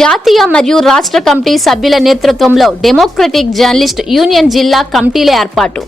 జాతీయ మరియు రాష్ట్ర కమిటీ సభ్యుల నేతృత్వంలో డెమోక్రటిక్ జర్నలిస్ట్ యూనియన్ జిల్లా కమిటీల ఏర్పాటు.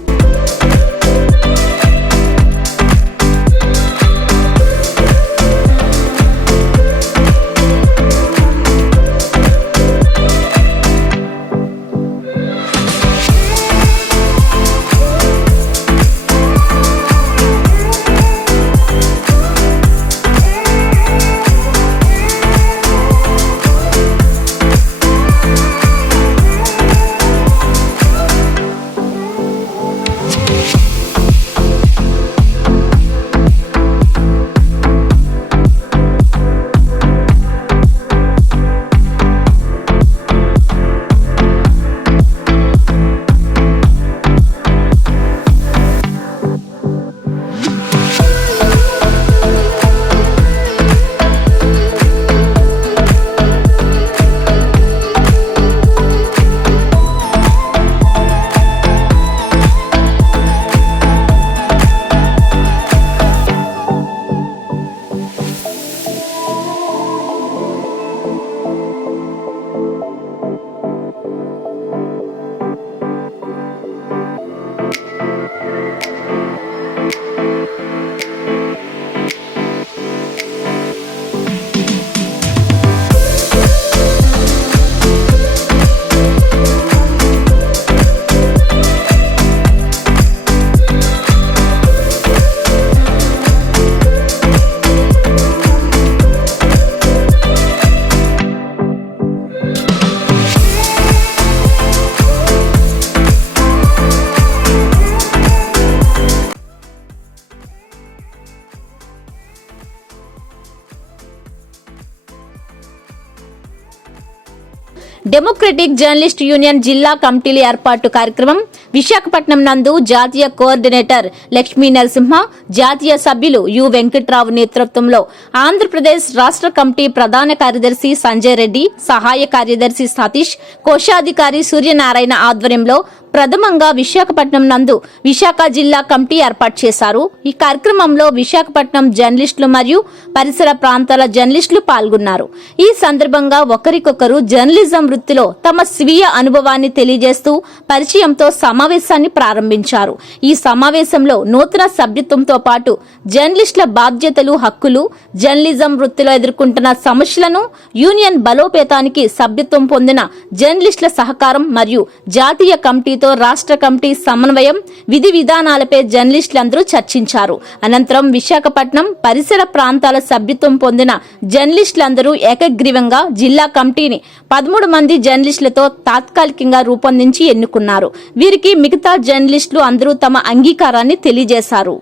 డెమోక్రటిక్ జర్నలిస్ట్ యూనియన్ జిల్లా కమిటీల ఏర్పాటు కార్యక్రమం విశాఖపట్నం నందు జాతీయ కోఆర్డినేటర్ లక్ష్మీ నరసింహ, జాతీయ సభ్యులు యు వెంకట్రావు నేతృత్వంలో ఆంధ్రప్రదేశ్ రాష్ట్ర కమిటీ ప్రధాన కార్యదర్శి సంజయ్ రెడ్డి, సహాయ కార్యదర్శి సతీష్, కోశాధికారి సూర్యనారాయణ ఆధ్వర్యంలో ప్రథమంగా విశాఖపట్నం నందు విశాఖ జిల్లా కమిటీ ఏర్పాటు చేశారు. ఈ కార్యక్రమంలో విశాఖపట్నం జర్నలిస్టులు మరియు పరిసర ప్రాంతాల జర్నలిస్టులు పాల్గొన్నారు. ఈ సందర్భంగా ఒకరికొకరు జర్నలిజం వృత్తిలో తమ స్వీయ అనుభవాన్ని తెలియజేస్తూ పరిచయంతో సమావేశాన్ని ప్రారంభించారు. ఈ సమావేశంలో నూతన సభ్యత్వంతో పాటు జర్నలిస్టుల బాధ్యతలు, హక్కులు, జర్నలిజం వృత్తిలో ఎదుర్కొంటున్న సమస్యలను, యూనియన్ బలోపేతానికి సభ్యత్వం పొందిన జర్నలిస్టుల సహకారం మరియు జాతీయ కమిటీ రాష్ట్ర కమిటీ సమన్వయం, విధి విధానాలపై జర్నలిస్టులందరూ చర్చించారు. అనంతరం విశాఖపట్నం పరిసర ప్రాంతాల సభ్యత్వం పొందిన జర్నలిస్టులందరూ ఏకగ్రీవంగా జిల్లా కమిటీని 13 మంది జర్నలిస్టులతో తాత్కాలికంగా రూపొందించి ఎన్నుకున్నారు. వీరికి మిగతా జర్నలిస్టులు అందరూ తమ అంగీకారాన్ని తెలియజేశారు.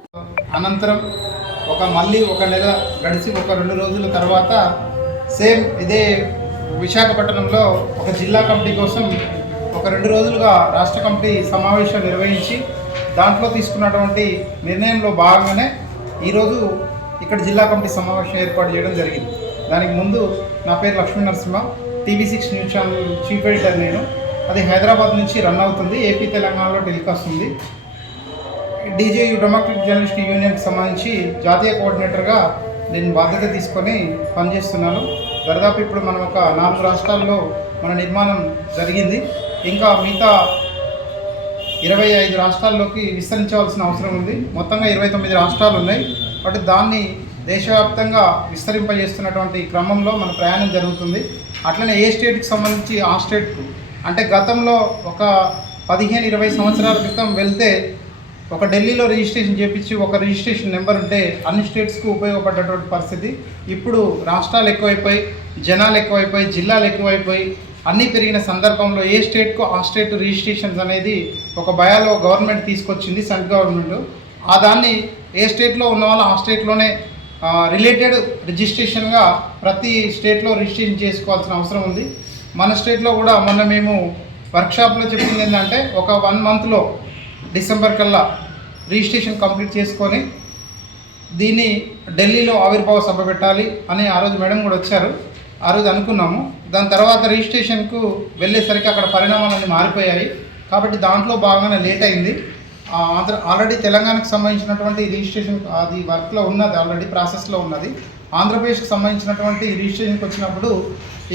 అనంతరం మళ్ళీ ఒక నెల గడిచి ఒక 2 రోజుల తర్వాత సేమ్ ఇదే విశాఖపట్నంలో ఒక జిల్లా కమిటీ కోసం ఒక 2 రోజులుగా రాష్ట్ర కమిటీ సమావేశం నిర్వహించి దాంట్లో తీసుకున్నటువంటి నిర్ణయంలో భాగంగానే ఈరోజు ఇక్కడ జిల్లా కమిటీ సమావేశం ఏర్పాటు చేయడం జరిగింది. దానికి ముందు నా పేరు Lakshmi Narasimha, TV6 news channel chief editor. నేను అది హైదరాబాద్ నుంచి రన్ అవుతుంది, ఏపీ తెలంగాణలో టెలికాస్ట్ ఉంది. DJU డెమోక్రటిక్ జర్నలిస్ట్ యూనియన్కి సంబంధించి జాతీయ కోఆర్డినేటర్గా నేను బాధ్యత తీసుకొని పనిచేస్తున్నాను. దాదాపు ఇప్పుడు మనం ఒక 4 రాష్ట్రాల్లో మన నిర్మాణం జరిగింది. ఇంకా మిగతా 25 రాష్ట్రాల్లోకి విస్తరించవలసిన అవసరం ఉంది. మొత్తంగా 29 రాష్ట్రాలు ఉన్నాయి. కాబట్టి దాన్ని దేశవ్యాప్తంగా విస్తరింపజేస్తున్నటువంటి క్రమంలో మన ప్రయాణం జరుగుతుంది. అట్లనే ఏ స్టేట్కి సంబంధించి ఆ స్టేట్కు, అంటే గతంలో ఒక 15-20 సంవత్సరాల క్రితం వెళ్తే ఒక ఢిల్లీలో రిజిస్ట్రేషన్ చేయించి ఒక రిజిస్ట్రేషన్ నెంబర్ ఉంటే అన్ని స్టేట్స్కు ఉపయోగపడ్డటువంటి పరిస్థితి. ఇప్పుడు రాష్ట్రాలు ఎక్కువైపోయి, జనాలు ఎక్కువైపోయి, జిల్లాలు ఎక్కువైపోయి అన్నీ పెరిగిన సందర్భంలో ఏ స్టేట్కు ఆ స్టేట్ రిజిస్ట్రేషన్స్ అనేది ఒక భయాలో గవర్నమెంట్ తీసుకొచ్చింది, సెంట్రల్ గవర్నమెంట్. ఆ దాన్ని ఏ స్టేట్లో ఉన్న వాళ్ళు ఆ స్టేట్లోనే రిలేటెడ్ రిజిస్ట్రేషన్గా ప్రతి స్టేట్లో రిజిస్ట్రేషన్ చేసుకోవాల్సిన అవసరం ఉంది. మన స్టేట్లో కూడా మొన్న మేము వర్క్షాప్లో చెప్పింది ఏంటంటే ఒక 1 మంత్లో డిసెంబర్ కల్లా రిజిస్ట్రేషన్ కంప్లీట్ చేసుకొని దీన్ని ఢిల్లీలో ఆవిర్భావ సభ పెట్టాలి అని ఆ రోజు మేడం కూడా వచ్చారు. ఆ రోజు అనుకున్నాము. దాని తర్వాత రిజిస్ట్రేషన్కు వెళ్ళేసరికి అక్కడ పరిణామాలన్నీ మారిపోయాయి. కాబట్టి దాంట్లో బాగానే లేట్ అయింది. ఆల్రెడీ తెలంగాణకు సంబంధించినటువంటి రిజిస్ట్రేషన్ అది వర్క్లో ఉన్నది, ఆల్రెడీ ప్రాసెస్లో ఉన్నది. ఆంధ్రప్రదేశ్కి సంబంధించినటువంటి రిజిస్ట్రేషన్కి వచ్చినప్పుడు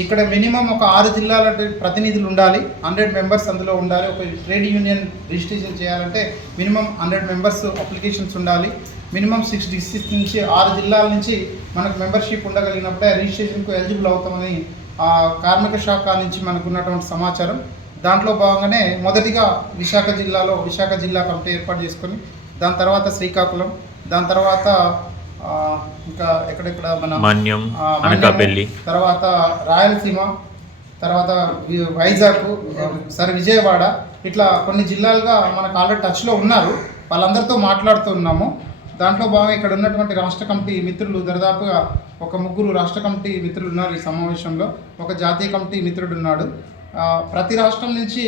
ఇక్కడ మినిమం ఒక 6 జిల్లాల ప్రతినిధులు ఉండాలి, 100 మెంబర్స్ అందులో ఉండాలి. ఒక ట్రేడ్ యూనియన్ రిజిస్ట్రేషన్ చేయాలంటే మినిమం 100 మెంబర్స్ అప్లికేషన్స్ ఉండాలి. మినిమం 6 డిస్ట్రిక్ట్స్ నుంచి 6 జిల్లాల నుంచి మనకు మెంబర్షిప్ ఉండగలిగినప్పుడే రిజిస్ట్రేషన్కు ఎలిజిబుల్ అవుతామని కార్మిక శాఖ నుంచి మనకు ఉన్నటువంటి సమాచారం. దాంట్లో భాగంగానే మొదటిగా విశాఖ జిల్లా కమిటీ ఏర్పాటు చేసుకొని, దాని తర్వాత శ్రీకాకుళం, దాని తర్వాత ఇంకా ఎక్కడెక్కడ మన మన్యం, అనకాపల్లి, తర్వాత రాయలసీమ, తర్వాత వైజాగ్, విజయవాడ, ఇట్లా కొన్ని జిల్లాలుగా మనకు ఆల్రెడీ టచ్లో ఉన్నారు. వాళ్ళందరితో మాట్లాడుతున్నాము. దాంట్లో భాగంగా ఇక్కడ ఉన్నటువంటి రాష్ట్ర కమిటీ మిత్రులు దాదాపుగా ఒక 3 రాష్ట్ర కమిటీ మిత్రులు ఉన్నారు ఈ సమావేశంలో. ఒక జాతీయ కమిటీ మిత్రుడు ఉన్నాడు. ప్రతి రాష్ట్రం నుంచి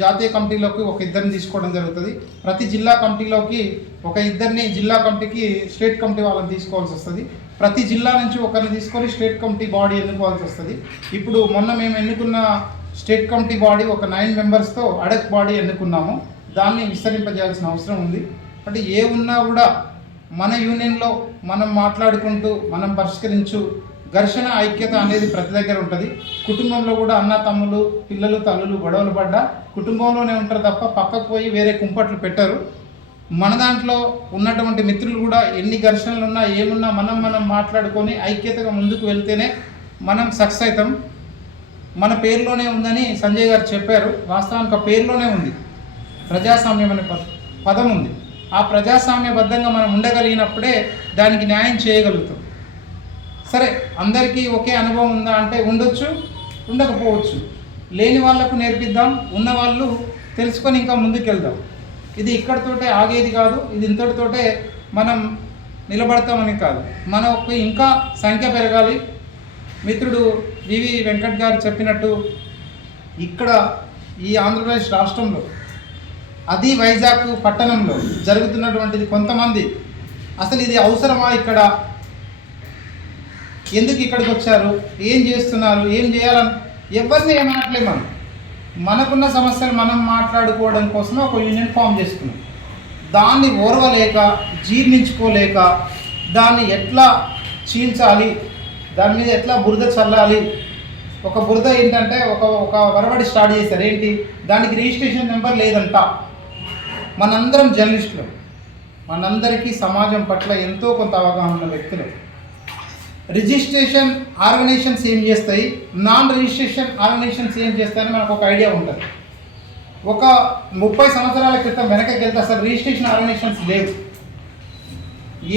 జాతీయ కమిటీలోకి ఒక ఇద్దరిని తీసుకోవడం జరుగుతుంది. ప్రతి జిల్లా కమిటీలోకి ఒక ఇద్దరిని, జిల్లా కమిటీకి స్టేట్ కమిటీ వాళ్ళని తీసుకోవాల్సి వస్తుంది. ప్రతి జిల్లా నుంచి ఒకరిని తీసుకొని స్టేట్ కమిటీ బాడీ ఎన్నుకోవాల్సి వస్తుంది. ఇప్పుడు మొన్న మేము ఎన్నుకున్న స్టేట్ కమిటీ బాడీ ఒక 9 మెంబర్స్తో అడక్ బాడీ ఎన్నుకున్నాము. దాన్ని విస్తరింపజేయాల్సిన అవసరం ఉంది. అంటే ఏ ఉన్నా కూడా మన యూనియన్లో మనం మాట్లాడుకుంటూ మనం పరిష్కరించు, ఘర్షణ ఐక్యత అనేది ప్రతి దగ్గర ఉంటుంది. కుటుంబంలో కూడా అన్న తమ్ములు, పిల్లలు, తల్లులు గొడవలు పడ్డా కుటుంబంలోనే ఉంటారు తప్ప పక్కకు పోయి వేరే కుంపట్లు పెట్టరు. మన దాంట్లో ఉన్నటువంటి మిత్రులు కూడా ఎన్ని ఘర్షణలు ఉన్నా ఏమున్నా మనం మాట్లాడుకొని ఐక్యతగా ముందుకు వెళ్తేనే మనం సక్సెస్ అవుతాం. మన పేరులోనే ఉందని సంజయ్ గారు చెప్పారు. వాస్తవానికి ఆ పేరులోనే ఉంది, ప్రజాస్వామ్యం అనే పదం ఉంది. ఆ ప్రజాస్వామ్యబద్ధంగా మనం ఉండగలిగినప్పుడే దానికి న్యాయం చేయగలుగుతాం. సరే, అందరికీ ఒకే అనుభవం ఉందా అంటే ఉండొచ్చు, ఉండకపోవచ్చు. లేని వాళ్లకు నేర్పిద్దాం, ఉన్నవాళ్ళు తెలుసుకొని ఇంకా ముందుకెళ్దాం. ఇది ఇక్కడితోటే ఆగేది కాదు, ఇది ఇంతటితోటే మనం నిలబడతామని కాదు. మనకు ఇంకా సంఖ్య పెరగాలి. మిత్రుడు వివి వెంకట్ గారు చెప్పినట్టు ఇక్కడ ఈ ఆంధ్రప్రదేశ్ రాష్ట్రంలో, అది వైజాగ్ పట్టణంలో జరుగుతున్నటువంటిది కొంతమంది అసలు ఇది అవసరమా, ఇక్కడ ఎందుకు ఇక్కడికి వచ్చారు, ఏం చేస్తున్నారు, ఏం చేయాలని ఎవరిని ఏమనట్లేదు. మనకున్న సమస్యలు మనం మాట్లాడుకోవడం కోసమే ఒక యూనియన్ ఫామ్ చేసుకున్నాం. దాన్ని ఓర్వలేక, జీర్ణించుకోలేక, దాన్ని ఎట్లా చీల్చాలి, దాని మీద ఎట్లా బురద చల్లాలి. ఒక బురద ఏంటంటే ఒక వరవడి స్టార్ట్ చేశారు. ఏంటి, దానికి రిజిస్ట్రేషన్ నెంబర్ లేదంట. మనందరం జర్నలిస్టులు, మనందరికీ సమాజం పట్ల ఎంతో కొంత అవగాహన ఉన్న వ్యక్తులు. రిజిస్ట్రేషన్ ఆర్గనైజేషన్స్ ఏం చేస్తాయి, నాన్ రిజిస్ట్రేషన్ ఆర్గనైజేషన్స్ ఏం చేస్తాయని మనకు ఒక ఐడియా ఉంటుంది. ఒక 30 సంవత్సరాల క్రితం వెనకకి వెళ్తే అసలు రిజిస్ట్రేషన్ ఆర్గనైజేషన్స్ లేవు.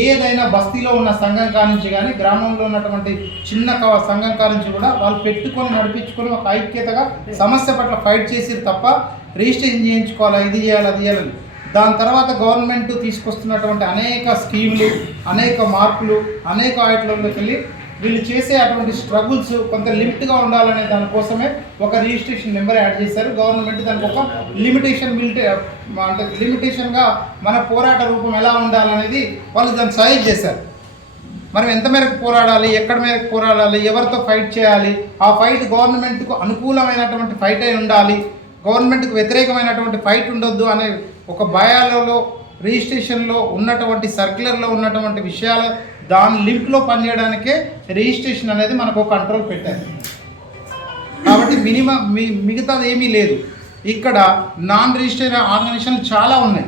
ఏదైనా బస్తీలో ఉన్న సంఘం కానించి కానీ, గ్రామంలో ఉన్నటువంటి చిన్న సంఘం కానించి కూడా వాళ్ళు పెట్టుకొని నడిపించుకొని ఒక ఐక్యతగా సమస్య పట్ల ఫైట్ చేసి తప్ప రిజిస్ట్రేషన్ చేయించుకోవాలి, ఇది చేయాలి, అది చేయాలని. దాని తర్వాత గవర్నమెంట్ తీసుకొస్తున్నటువంటి అనేక స్కీములు, అనేక మార్పులు, అనేక వాటిలోకి వెళ్ళి వీళ్ళు చేసే అటువంటి స్ట్రగుల్స్ కొంత లిమిట్గా ఉండాలనే దానికోసమే ఒక రిజిస్ట్రేషన్ నెంబర్ యాడ్ చేశారు గవర్నమెంట్. దానికి ఒక లిమిటేషన్గా మన పోరాట రూపం ఎలా ఉండాలనేది వాళ్ళు దాన్ని సజెస్ట్ చేశారు. మనం ఎంత మేరకు పోరాడాలి, ఎక్కడ మేరకు పోరాడాలి, ఎవరితో ఫైట్ చేయాలి, ఆ ఫైట్ గవర్నమెంట్కు అనుకూలమైనటువంటి ఫైట్ అయి ఉండాలి, గవర్నమెంట్కు వ్యతిరేకమైనటువంటి ఫైట్ ఉండొద్దు అనే ఒక బయాలలో, రిజిస్ట్రేషన్లో ఉన్నటువంటి సర్క్యులర్లో ఉన్నటువంటి విషయాల దాని లింక్లో పనిచేయడానికే రిజిస్ట్రేషన్ అనేది మనకు ఒక కంట్రోల్ పెట్టారు. కాబట్టి మిగతాది ఏమీ లేదు. ఇక్కడ నాన్ రిజిస్టర్డ్ ఆర్గనైజేషన్లు చాలా ఉన్నాయి.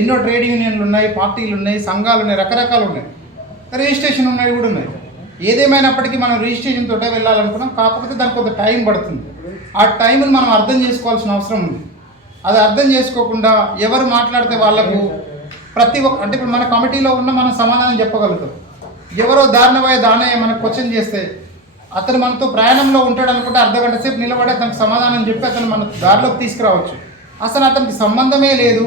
ఎన్నో ట్రేడ్ యూనియన్లు ఉన్నాయి, పార్టీలు ఉన్నాయి, సంఘాలు ఉన్నాయి, రకరకాలు ఉన్నాయి. రిజిస్ట్రేషన్ ఉన్నాయి కూడా ఉన్నాయి. ఏదేమైనప్పటికీ మనం రిజిస్ట్రేషన్ తోటే వెళ్ళాలనుకున్నాం. కాకపోతే దానికి కొంత టైం పడుతుంది. ఆ టైంని మనం అర్థం చేసుకోవాల్సిన అవసరం ఉంది. అది అర్థం చేసుకోకుండా ఎవరు మాట్లాడితే వాళ్ళకు ప్రతి ఒక్క, అంటే ఇప్పుడు మన కమిటీలో ఉన్న మనం సమాధానం చెప్పగలుగుతాం. ఎవరో దానే మనకు క్వశ్చన్ చేస్తే అతను మనతో ప్రయాణంలో ఉంటాడు అనుకుంటే అర్ధగంట సేపు నిలబడి అతనికి సమాధానం చెప్పి అతను మన దారిలోకి తీసుకురావచ్చు. అసలు అతనికి సంబంధమే లేదు,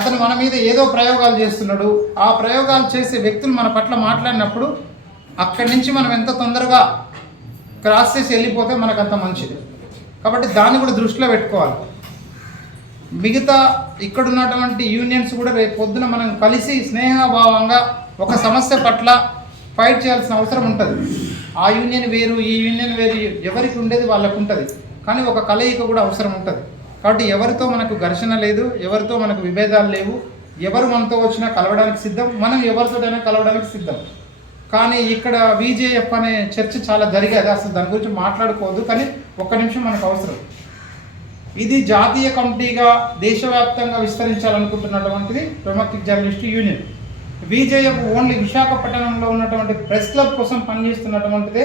అతను మన మీద ఏదో ప్రయోగాలు చేస్తున్నాడు. ఆ ప్రయోగాలు చేసే వ్యక్తులు మన పట్ల మాట్లాడినప్పుడు అక్కడి నుంచి మనం ఎంత తొందరగా క్రాస్ చేసి వెళ్ళిపోతే మనకు అంత మంచిది. కాబట్టి దాన్ని కూడా దృష్టిలో పెట్టుకోవాలి. మిగతా ఇక్కడ ఉన్నటువంటి యూనియన్స్ కూడా రేపు పొద్దున మనం కలిసి స్నేహభావంగా ఒక సమస్య పట్ల ఫైట్ చేయాల్సిన అవసరం ఉంటుంది. ఆ యూనియన్ వేరు, ఈ యూనియన్ వేరు, ఎవరికి ఉండేది వాళ్ళకు ఉంటుంది. కానీ ఒక కలయిక కూడా అవసరం ఉంటుంది. కాబట్టి ఎవరితో మనకు ఘర్షణ లేదు, ఎవరితో మనకు విభేదాలు లేవు. ఎవరు మనతో వచ్చినా కలవడానికి సిద్ధం, మనం ఎవరితోనైనా కలవడానికి సిద్ధం. కానీ ఇక్కడ విజేఎఫ్ అనే చర్చ చాలా జరిగేది, అసలు దాని గురించి మాట్లాడుకోవద్దు. కానీ ఒక్క నిమిషం మనకు అవసరం. ఇది జాతీయ కమిటీగా దేశవ్యాప్తంగా విస్తరించాలనుకుంటున్నటువంటిది democratic journalist union. VJF only విశాఖపట్నంలో ఉన్నటువంటి ప్రెస్ క్లబ్ కోసం పనిచేస్తున్నటువంటిదే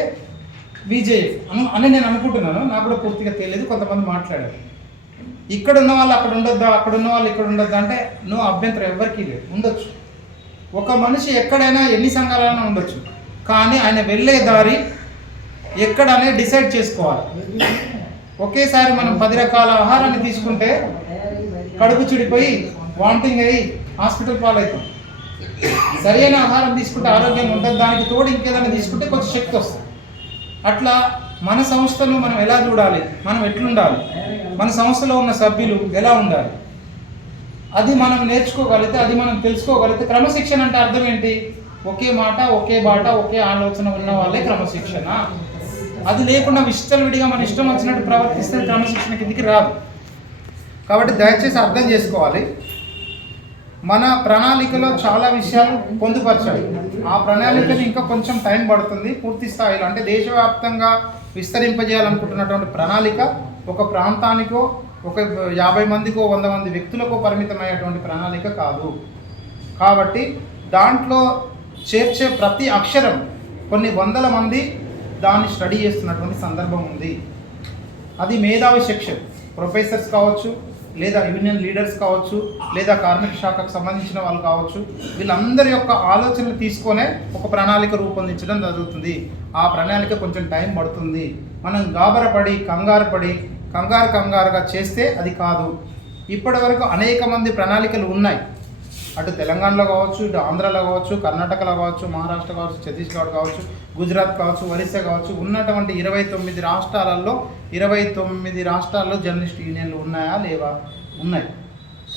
విజేఎఫ్ అని నేను అనుకుంటున్నాను. నాకు కూడా పూర్తిగా తెలియదు, కొంతమంది మాట్లాడారు. ఇక్కడ ఉన్న వాళ్ళు అక్కడ ఉండొద్దా, అక్కడ ఉన్న వాళ్ళు ఇక్కడ ఉండొద్దా అంటే నో అభ్యంతరం ఎవరికీ లేదు, ఉండొచ్చు. ఒక మనిషి ఎక్కడైనా ఎన్ని సంఘాలైనా ఉండొచ్చు, కానీ ఆయన వెళ్ళే దారి ఎక్కడనే డిసైడ్ చేసుకోవాలి. ఒకేసారి మనం 10 రకాల ఆహారాన్ని తీసుకుంటే కడుపు చెడిపోయి వామిటింగ్ అయ్యి హాస్పిటల్ పాలవుతాం. సరైన ఆహారం తీసుకుంటే ఆరోగ్యంగా ఉంటుంది, దానికి తోడు ఇంకేదైనా తీసుకుంటే కొంచెం శక్తి వస్తుంది. అట్లా మన సంస్థను మనం ఎలా చూడాలి, మనం ఎట్లుండాలి, మన సంస్థలో ఉన్న సభ్యులు ఎలా ఉండాలి, అది మనం నేర్చుకోగలిగితే, అది మనం తెలుసుకోగలిగితే. క్రమశిక్షణ అంటే అర్థం ఏంటి? ఒకే మాట, ఒకే బాట, ఒకే ఆలోచన ఉన్న వాళ్ళే క్రమశిక్షణ. అది లేకుండా విడిగా మన ఇష్టం వచ్చినట్టు ప్రవర్తిస్తే క్రమశిక్షణ కిందికి రాదు. కాబట్టి దయచేసి అర్థం చేసుకోవాలి. మన ప్రణాళికలో చాలా విషయాలు పొందుపరచాలి. ఆ ప్రణాళికని ఇంకా కొంచెం టైం పడుతుంది పూర్తి స్థాయిలో. అంటే దేశవ్యాప్తంగా విస్తరింపజేయాలనుకుంటున్నటువంటి ప్రణాళిక ఒక ప్రాంతానికో, ఒక 50 మందికో, 100 మంది వ్యక్తులకో పరిమితమయ్యేటువంటి ప్రణాళిక కాదు. కాబట్టి దాంట్లో చేర్చే ప్రతి అక్షరం కొన్ని 100 మంది దాన్ని స్టడీ చేస్తున్నటువంటి సందర్భం ఉంది. అది మేధావి సెక్షన్, ప్రొఫెసర్స్ కావచ్చు, లేదా యూనియన్ లీడర్స్ కావచ్చు, లేదా కార్మిక శాఖకు సంబంధించిన వాళ్ళు కావచ్చు. వీళ్ళందరి యొక్క ఆలోచనలు తీసుకొనే ఒక ప్రణాళిక రూపొందించడం జరుగుతుంది. ఆ ప్రణాళిక కొంచెం టైం పడుతుంది. మనం గాబరపడి కంగారుగా చేస్తే అది కాదు. ఇప్పటి వరకు అనేక మంది ప్రణాళికలు ఉన్నాయి. అటు తెలంగాణలో కావచ్చు, ఇటు ఆంధ్రాలో కావచ్చు, కర్ణాటకలో కావచ్చు, మహారాష్ట్ర కావచ్చు, ఛత్తీస్గఢ్ కావచ్చు, గుజరాత్ కావచ్చు, ఒరిస్సా కావచ్చు. ఉన్నటువంటి 29 రాష్ట్రాలలో 29 రాష్ట్రాల్లో జర్నలిస్ట్ యూనియన్లు ఉన్నాయా లేవా? ఉన్నాయి.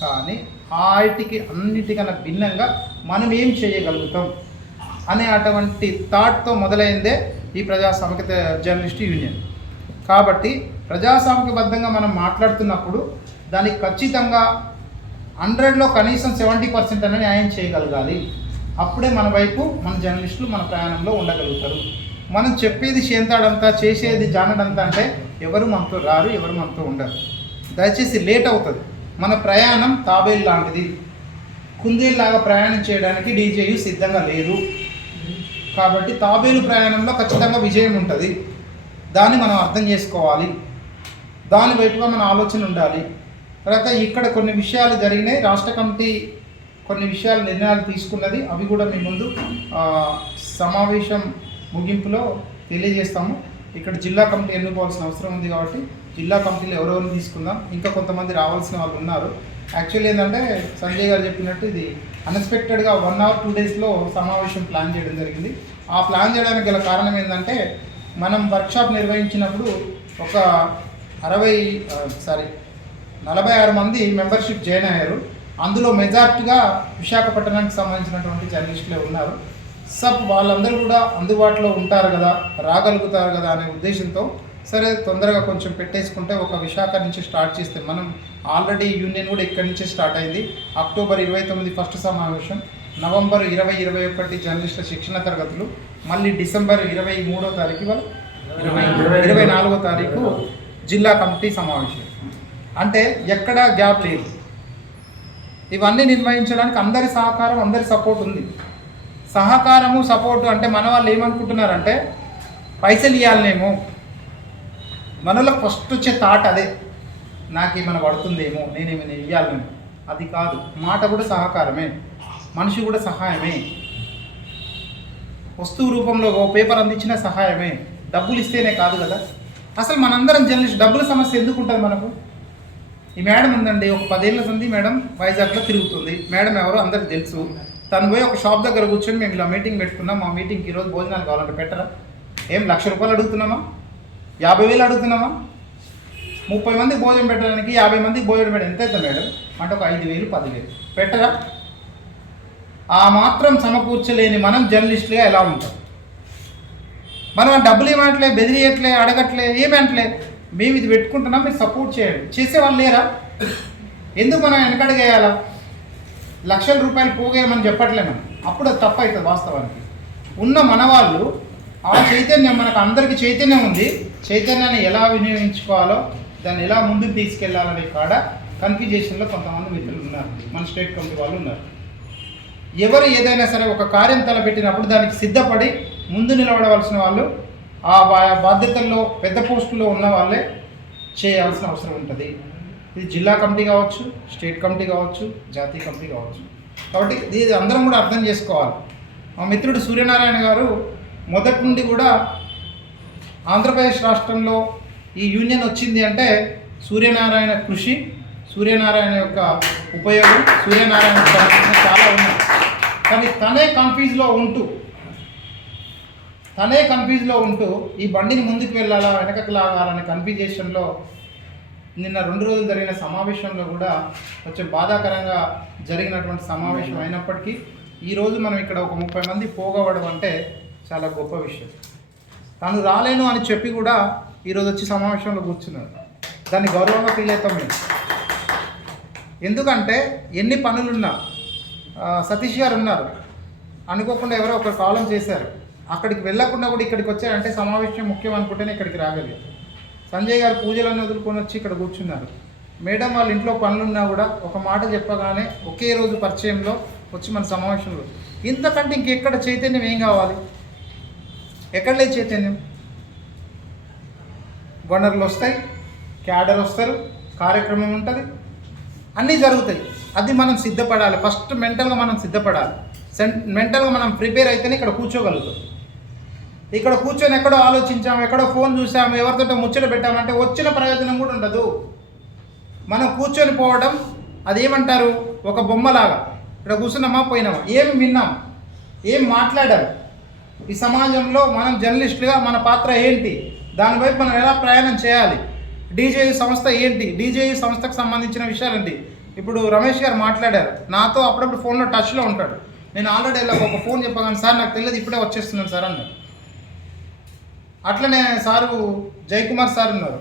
కానీ వాటికి అన్నిటికన్నా భిన్నంగా మనం ఏం చేయగలుగుతాం అనే అటువంటి థాట్తో మొదలైందే ఈ ప్రజాస్వామిక జర్నలిస్ట్ యూనియన్. కాబట్టి ప్రజాస్వామికబద్ధంగా మనం మాట్లాడుతున్నప్పుడు దానికి ఖచ్చితంగా 100లో కనీసం 70% అనే న్యాయం చేయగలగాలి. అప్పుడే మన వైపు మన జర్నలిస్టులు మన ప్రయాణంలో ఉండగలుగుతారు. మనం చెప్పేది చేంతాడంతా, చేసేది జానడంతా అంటే ఎవరు మనతో రారు, ఎవరు మనతో ఉండరు. దయచేసి లేట్ అవుతుంది. మన ప్రయాణం తాబేలు లాంటిది. కుందేలులాగా ప్రయాణం చేయడానికి డీజేయు సిద్ధంగా లేదు. కాబట్టి తాబేలు ప్రయాణంలో ఖచ్చితంగా విజయం ఉంటుంది. దాన్ని మనం అర్థం చేసుకోవాలి. దాని వైపుగా మన ఆలోచన ఉండాలి. తర్వాత ఇక్కడ కొన్ని విషయాలు జరిగినాయి. రాష్ట్ర కమిటీ కొన్ని విషయాలు నిర్ణయాలు తీసుకున్నది. అవి కూడా మీ ముందు సమావేశం ముగింపులో తెలియజేస్తాము. ఇక్కడ జిల్లా కమిటీ ఎన్నుకోవాల్సిన అవసరం ఉంది కాబట్టి జిల్లా కమిటీలో ఎవరెవరిని తీసుకుందాం. ఇంకా కొంతమంది రావాల్సిన వాళ్ళు ఉన్నారు. యాక్చువల్లీ ఏంటంటే సంజయ్ గారు చెప్పినట్టు ఇది అన్ఎక్స్పెక్టెడ్గా 1 or 2 daysలో సమావేశం ప్లాన్ చేయడం జరిగింది. ఆ ప్లాన్ చేయడానికి గల కారణం ఏంటంటే మనం వర్క్షాప్ నిర్వహించినప్పుడు ఒక 46 మంది మెంబర్షిప్ జాయిన్ అయ్యారు. అందులో మెజార్టీగా విశాఖపట్నానికి సంబంధించినటువంటి జర్నలిస్టులే ఉన్నారు. వాళ్ళందరూ కూడా అందుబాటులో ఉంటారు కదా, రాగలుగుతారు కదా అనే ఉద్దేశంతో సరే తొందరగా కొంచెం పెట్టేసుకుంటే ఒక విశాఖ నుంచి స్టార్ట్ చేస్తే, మనం ఆల్రెడీ యూనియన్ కూడా ఇక్కడి నుంచే స్టార్ట్ అయింది. అక్టోబర్ 29 ఫస్ట్ సమావేశం, నవంబర్ 20-21 జర్నలిస్టుల శిక్షణ తరగతులు, మళ్ళీ డిసెంబర్ 23వ తారీఖు 24వ తారీఖు జిల్లా కమిటీ సమావేశం. అంటే ఎక్కడా గ్యాప్ లేదు. ఇవన్నీ నిర్వహించడానికి అందరి సహకారం, అందరి సపోర్ట్ ఉంది. సహకారము, సపోర్టు అంటే మన వాళ్ళు ఏమనుకుంటున్నారంటే పైసలు ఇవ్వాలనేమో. మనలో ఫస్ట్ వచ్చే థాట్ అదే, నాకేమైనా పడుతుందేమో, నేనేమైనా ఇవ్వాలేమో. అది కాదు. మాట కూడా సహకారమే, మనిషి కూడా సహాయమే. వస్తువు రూపంలో ఓ పేపర్ అందించిన సహాయమే. డబ్బులు ఇస్తేనే కాదు కదా. అసలు మనందరం జర్నలిస్ట్ డబ్బుల సమస్య ఎందుకు ఉంటుంది మనకు? ఈ మేడం ఉందండి, ఒక 10 ఏళ్ల సంది మేడం వైజాగ్లో తిరుగుతుంది. మేడం ఎవరో అందరికి తెలుసు. తను పోయి ఒక షాప్ దగ్గర కూర్చొని మేము ఇలా మీటింగ్ పెట్టుకున్నాం, మా మీటింగ్కి ఈరోజు భోజనాలు కావాలంటే పెట్టరా? ఏం ₹1,00,000 అడుగుతున్నామా? 50,000 అడుగుతున్నామా? 30 మందికి భోజనం పెట్టడానికి 50 మందికి భోజనం పెట్టడం ఎంత అవుతుంది మేడం అంటే ఒక 5,000, 10,000 పెట్టరా? ఆ మాత్రం సమకూర్చలేని మనం జర్నలిస్టులుగా ఎలా ఉంటాం? మనం డబ్బులు ఏమనట్లే, బెదిరియట్లే, అడగట్లే, ఏమంటలే. మేము ఇది పెట్టుకుంటున్నాం, మీరు సపోర్ట్ చేయండి. చేసేవాళ్ళు లేరా? ఎందుకు మనం వెనకడిగేయాలా? లక్షల రూపాయలు పోగేయమని చెప్పట్లేము. అప్పుడు అది తప్పు అవుతుంది. వాస్తవానికి ఉన్న మన వాళ్ళు ఆ చైతన్యం, మనకు అందరికీ చైతన్యం ఉంది, చైతన్యాన్ని ఎలా వినియోగించుకోవాలో, దాన్ని ఎలా ముందుకు తీసుకెళ్లాలనే కాడ కన్ఫ్యూజేషన్లో కొంతమంది మిత్రులు ఉన్నారు. మన స్టేట్ కమిటీ వాళ్ళు ఉన్నారు. ఎవరు ఏదైనా సరే ఒక కార్యం తలపెట్టినప్పుడు దానికి సిద్ధపడి ముందు నిలబడవలసిన వాళ్ళు, ఆ బాధ్యతల్లో పెద్ద పోస్టుల్లో ఉన్న వాళ్ళే చేయాల్సిన అవసరం ఉంటుంది. ఇది జిల్లా కమిటీ కావచ్చు, స్టేట్ కమిటీ కావచ్చు, జాతీయ కమిటీ కావచ్చు. కాబట్టి ఇది అందరం కూడా అర్థం చేసుకోవాలి. మా మిత్రుడు సూర్యనారాయణ గారు మొదటి నుండి కూడా ఆంధ్రప్రదేశ్ రాష్ట్రంలో ఈ యూనియన్ వచ్చింది అంటే సూర్యనారాయణ కృషి, సూర్యనారాయణ యొక్క ఉపయోగం, సూర్యనారాయణ చాలా ఉన్నాయి. కానీ తనే కన్ఫ్యూజ్లో ఉంటూ ఈ బండిని ముందుకు వెళ్ళాలా వెనకకు లాగాలనే కన్ఫ్యూజేషన్లో నిన్న 2 రోజులు జరిగిన సమావేశంలో కూడా కొంచెం బాధాకరంగా జరిగినటువంటి సమావేశం అయినప్పటికీ ఈరోజు మనం ఇక్కడ ఒక 30 మంది పోగవడం అంటే చాలా గొప్ప విషయం. తాను రాలేను అని చెప్పి కూడా ఈరోజు వచ్చి సమావేశంలో కూర్చున్నారు. దాన్ని గౌరవంగా ఫీల్ అవుతాం మేము. ఎందుకంటే ఎన్ని పనులున్నా సతీష్ గారు ఉన్నారు, అనుకోకుండా ఎవరో ఒకరు కాలం చేశారు, అక్కడికి వెళ్ళకుండా కూడా ఇక్కడికి వచ్చారంటే సమావేశం ముఖ్యం అనుకుంటేనే ఇక్కడికి రాగలిగారు. సంజయ్ గారు పూజలను వదులుకొని వచ్చి ఇక్కడ కూర్చున్నారు. మేడం వాళ్ళ ఇంట్లో పనులున్నా కూడా ఒక మాట చెప్పగానే ఒకే రోజు పరిచయంలో వచ్చి మన సమావేశంలో, ఇంతకంటే ఇంకెక్కడ చైతన్యం ఏం కావాలి? ఎక్కడ లేదు చైతన్యం. వనరులు వస్తాయి, క్యాడర్ వస్తారు, కార్యక్రమం ఉంటుంది, అన్నీ జరుగుతాయి. అది మనం సిద్ధపడాలి. ఫస్ట్ మెంటల్గా మనం సిద్ధపడాలి. మెంటల్గా మనం ప్రిపేర్ అయితేనే ఇక్కడ కూర్చోగలుగుతాం. ఇక్కడ కూర్చొని ఎక్కడో ఆలోచించాము, ఎక్కడో ఫోన్ చూసాము, ఎవరితో ముచ్చట పెట్టామంటే వచ్చిన ప్రయోజనం కూడా ఉండదు. మనం కూర్చొని పోవడం అదేమంటారు, ఒక బొమ్మలాగా ఇక్కడ కూర్చున్నామా పోయినామా, ఏం విన్నాం, ఏం మాట్లాడాం, ఈ సమాజంలో మనం జర్నలిస్టులుగా మన పాత్ర ఏంటి, దానివైపు మనం ఎలా ప్రయాణం చేయాలి, డీజేయూ సంస్థ ఏంటి, డీజేయూ సంస్థకు సంబంధించిన విషయాలు ఏంటి. ఇప్పుడు రమేష్ గారు మాట్లాడారు, నాతో అప్పుడప్పుడు ఫోన్లో టచ్లో ఉంటాడు. నేను ఆల్రెడీ ఇలా ఒక ఫోన్ చెప్పగాను, సార్ నాకు తెలియదు ఇప్పుడే వచ్చేస్తున్నాను సార్ అన్నారు. అట్లనే సారు జయకుమార్ సార్ ఉన్నారు,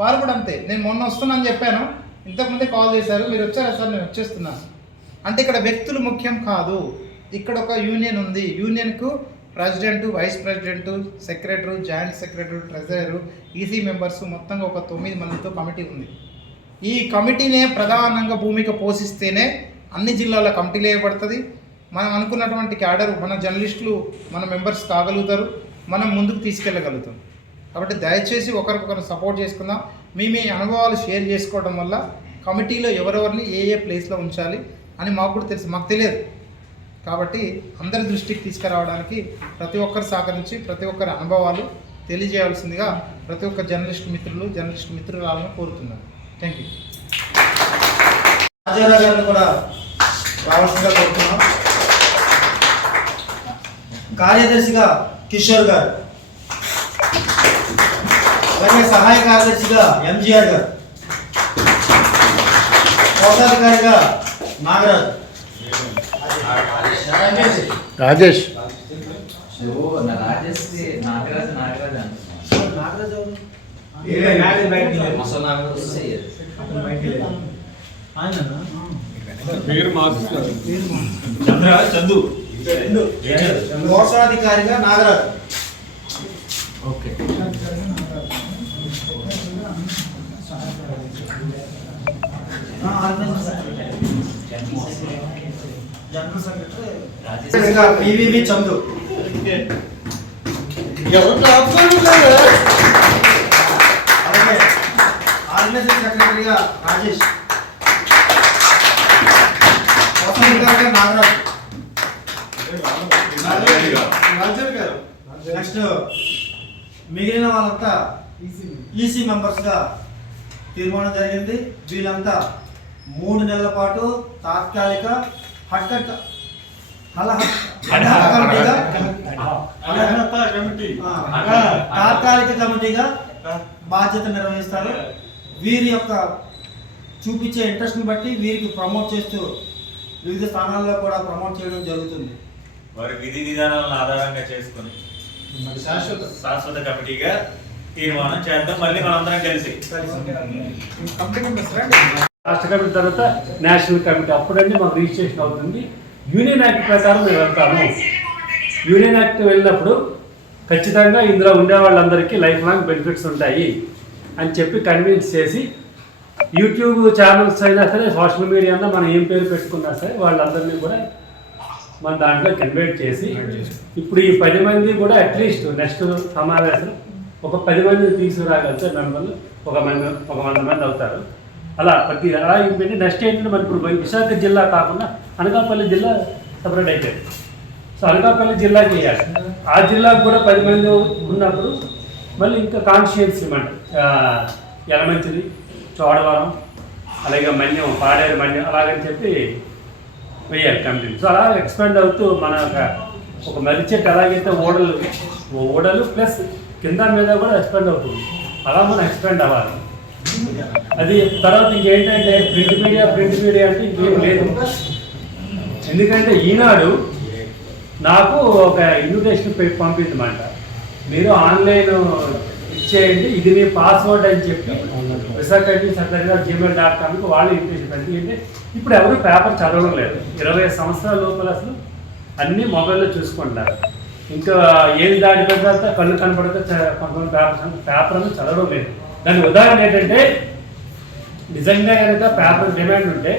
వారు కూడా అంతే. నేను మొన్న వస్తున్నాను చెప్పాను, ఇంతకుముందే కాల్ చేశారు, మీరు వచ్చారా సార్, నేను వచ్చేస్తున్నాను. అంటే ఇక్కడ వ్యక్తులు ముఖ్యం కాదు, ఇక్కడ ఒక యూనియన్ ఉంది. యూనియన్కు president, vice president, secretary, joint secretary, treasurer, EC members, మొత్తంగా ఒక 9 మందితో కమిటీ ఉంది. ఈ కమిటీనే ప్రధానంగా భూమిక పోషిస్తేనే అన్ని జిల్లాల కమిటీలు వేయబడుతుంది. మనం అనుకున్నటువంటి క్యాడర్, మన జర్నలిస్టులు, మన మెంబర్స్ కాగలుగుతారు, మనం ముందుకు తీసుకెళ్ళగలుగుతాం. కాబట్టి దయచేసి ఒకరికొకరు సపోర్ట్ చేసుకుందాం. మీ అనుభవాలు షేర్ చేసుకోవడం వల్ల కమిటీలో ఎవరెవరిని ఏ ప్లేస్లో ఉంచాలి అని మాకు కూడా తెలుసు, మాకు తెలియదు. కాబట్టి అందరి దృష్టికి తీసుకురావడానికి ప్రతి ఒక్కరు సహకరించి ప్రతి ఒక్కరి అనుభవాలు తెలియజేయాల్సిందిగా ప్రతి ఒక్క జర్నలిస్ట్ మిత్రురాలను కోరుతున్నాను. Thank you. రాజారావు గారిని కూడా రావాల్సిందిగా కోరుతున్నాం. కార్యదర్శిగా కిషోర్ గారు, అలాగే సహాయ కార్యదర్శిగా ఎంజీఆర్ గారు, కోశాధికారిగా నాగరాజు, రాజేష్ చందు, కోశాధికారిగా Nagaraju. Okay. General secretary PVV Chandu. అలాగే ఆర్గనైజింగ్ సెక్రటరీగా రాజేష్, కోశాధికారిగా నాగరాజు. నెక్స్ట్ మిగిలిన వాళ్ళంతా ఈసీ మెంబర్స్గా తీర్మానం జరిగింది. వీళ్ళంతా 3 నెలల పాటు తాత్కాలిక తాత్కాలిక కమిటీగా బాధ్యత నిర్వహిస్తారు. వీరి యొక్క చూపించే ఇంట్రెస్ట్ని బట్టి వీరికి ప్రమోట్ చేస్తూ వివిధ స్థానాల్లో కూడా ప్రమోట్ చేయడం జరుగుతుంది. వారి విధి విధానాలను ఆధారంగా చేసుకొని శాశ్వత కమిటీగా తీర్మానం చేద్దాం మళ్ళీ మనందరం కలిసి. రాష్ట్ర కమిటీ తర్వాత నేషనల్ కమిటీ అప్పుడంటే మాకు రిజిస్ట్రేషన్ అవుతుంది. యూనియన్ యాక్ట్ ప్రకారం మేము వెళ్తాము. యూనియన్ యాక్ట్ వెళ్ళినప్పుడు ఖచ్చితంగా ఇందులో ఉండే వాళ్ళందరికీ లైఫ్ లాంగ్ బెనిఫిట్స్ ఉంటాయి అని చెప్పి కన్విన్స్ చేసి యూట్యూబ్ ఛానల్స్ అయినా సరే సోషల్ మీడియా అన్నా మనం ఏం పేరు పెట్టుకున్నా సరే వాళ్ళందరినీ కూడా మన దాంట్లో కన్వర్ట్ చేసి ఇప్పుడు ఈ 10 మంది కూడా అట్లీస్ట్ నెక్స్ట్ సమావేశం ఒక 10 మంది తీసుకురాగలిగితే మెంబర్లు ఒక 100 మంది అవుతారు. అలా అయిపోయింది. నెక్స్ట్ ఏంటంటే మరి ఇప్పుడు విశాఖ జిల్లా కాకుండా అనకాపల్లి జిల్లా సపరేట్ అయిపోయింది. సో అనకాపల్లి జిల్లాకి వేయాలి. ఆ జిల్లాకు కూడా 10 మంది ఉన్నప్పుడు మళ్ళీ ఇంకా కాన్స్టిట్యుయెన్సీ యలమంచిలి, చోడవరం, అలాగే మన్యం, పాడేరు మన్యం అలాగని చెప్పి వేయాలి కమిటీని. సో అలా ఎక్స్పాండ్ అవుతూ మన ఒక మర్రి చెట్టు ఎలాగైతే ఓడలు ప్లస్ కింద మీద కూడా ఎక్స్పాండ్ అవుతుంది. అలా మనం ఎక్స్పాండ్ అవ్వాలి. అది తర్వాత ఇంకేంటంటే ప్రింట్ మీడియా అంటే ఇంకేం లేదు. ఎందుకంటే ఈనాడు నాకు ఒక ఇన్విటేషన్ పంపించమంట, మీరు ఆన్లైన్ ఇచ్చేయండి, ఇది మీ పాస్వర్డ్ అని చెప్పి visakhandi@gmail.comకి వాళ్ళు ఇన్విటేషన్ పెట్టి. అంటే ఇప్పుడు ఎవరు పేపర్ చదవడం లేదు. 20 సంవత్సరాల లోపల అసలు అన్నీ మొబైల్లో చూసుకుంటున్నారు. ఇంకా ఏది దాటి తర్వాత కళ్ళు కనపడితే కొంతమంది పేపర్ అనేది చదవడం లేదు. దాని ఉదాహరణ ఏంటంటే నిజంగా కనుక పేపర్ డిమాండ్ ఉంటే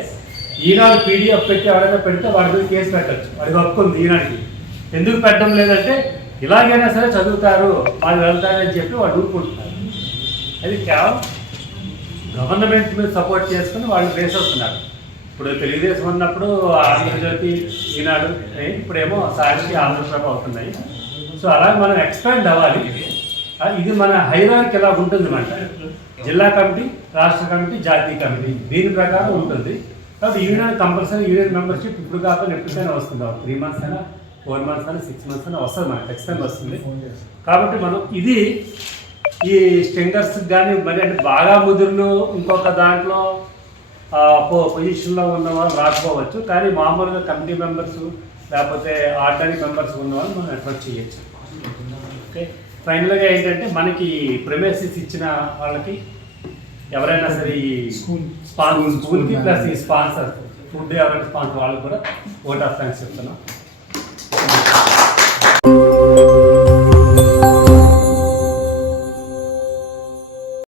ఈనాడు పీడిఎఫ్ పెట్టి ఎవరైనా పెడితే వాడి మీద కేసు పెట్టచ్చు. అది ఒప్పుకుంది ఈనాడికి. ఎందుకు పెట్టడం లేదంటే ఇలాగైనా సరే చదువుతారు, వాళ్ళు వెళ్తారని చెప్పి వాళ్ళు ఊరుకుంటున్నారు. అది కేవలం గవర్నమెంట్ మీద సపోర్ట్ చేసుకుని వాళ్ళు బేస్ అవుతున్నారు. ఇప్పుడు తెలుగుదేశం ఉన్నప్పుడు ఆంధ్రజ్యోతి, ఈనాడు, ఇప్పుడేమో సాక్షి, ఆంధ్రప్రభ అవుతున్నాయి. సో అలాగే మనం ఎక్స్పాండ్ అవ్వాలి. ఇది మన హైరార్కీ ఎలా ఉంటుంది అన్నమాట. జిల్లా కమిటీ, రాష్ట్ర కమిటీ, జాతీయ కమిటీ దీని ప్రకారం ఉంటుంది. కాబట్టి యూనియన్ కంపల్సరీ యూనియన్ మెంబర్షిప్ ఇప్పుడు కాకుండా ఎప్పటికైనా వస్తుంది. 3 months అయినా 4 months అయినా 6 months అయినా వస్తుంది, మనకు ఖచ్చితంగా వస్తుంది. కాబట్టి మనం ఇది ఈ స్టెంగర్స్ కానీ మరి అంటే బాగా ముదురులు ఇంకొక దాంట్లో పొజిషన్లో ఉన్న వాళ్ళు రాకపోవచ్చు. కానీ మామూలుగా కమిటీ మెంబర్స్ లేకపోతే ఆర్డరీ మెంబర్స్ ఉన్న వాళ్ళు మనం అట్రాక్ట్ చేయొచ్చు. ఓకే, ఫైనల్గా ఏంటంటే మనకి ప్రెమిసెస్ ఇచ్చిన వాళ్ళకి ఎవరైనా సరే ఈ స్కూల్కి ప్లస్ ఈ స్పాన్సర్ ఫుడ్ ఎవరైనా స్పాన్సర్ వాళ్ళకి కూడా ఓట్ ఆఫ్ థ్యాంక్స్ చెప్తున్నాం.